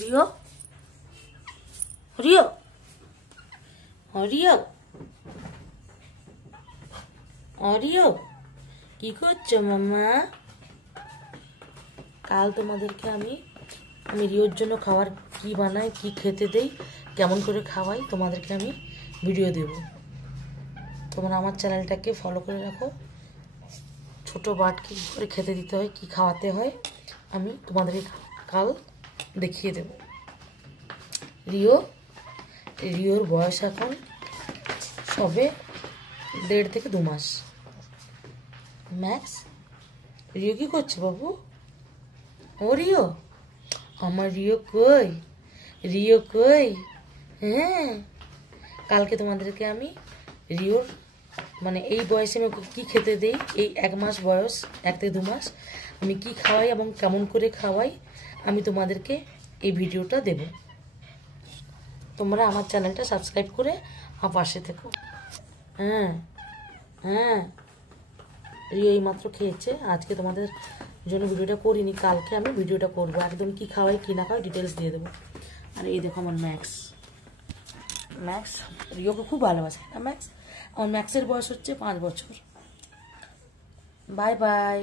Rio Rio Rio Rio কি করছো মামা? কাল তোমাদেরকে আমি রিওর জন্য খাবার কি বানাই, কি খেতে দেই, কেমন করে খাওয়াই তোমাদেরকে আমি ভিডিও দেব। তোমরা আমার চ্যানেলটাকে ফলো করে রাখো। ছোট বাটকে কি করে খেতে দিতে হয়, কি খাওয়াতে হয় আমি তোমাদেরকে কাল দেখিয়ে দেব। রিওর বয়স এখন সবে 1.5 থেকে 2 মাস। ম্যাক্স, রিও কি করছে বাবু? ও রিও, আমার রিও কই? রিও কই? হ্যাঁ, কালকে তোমাদেরকে আমি রিওর এই বয়সে আমি কী খেতে দেই, এই 1 মাস বয়স, 1 থেকে 2 মাস আমি কি খাওয়াই এবং কেমন করে খাওয়াই আমি তোমাদেরকে এই ভিডিওটা দেব। তোমরা আমার চ্যানেলটা সাবস্ক্রাইব করে আমার পাশে থেকো। হ্যাঁ হ্যাঁ, রিও এইমাত্র খেয়েছে। আজকে তোমাদের জন্য ভিডিওটা করিনি, কালকে আমি ভিডিওটা করবো, একদম কি খাওয়াই কি না খাওয়াই ডিটেলস দিয়ে দেবো। আর এই দেখো আমার ম্যাক্স রিওকে খুব ভালোবাসে না ম্যাক্স। আমার ম্যাক্সের বয়স হচ্ছে 5 বছর। Bye bye.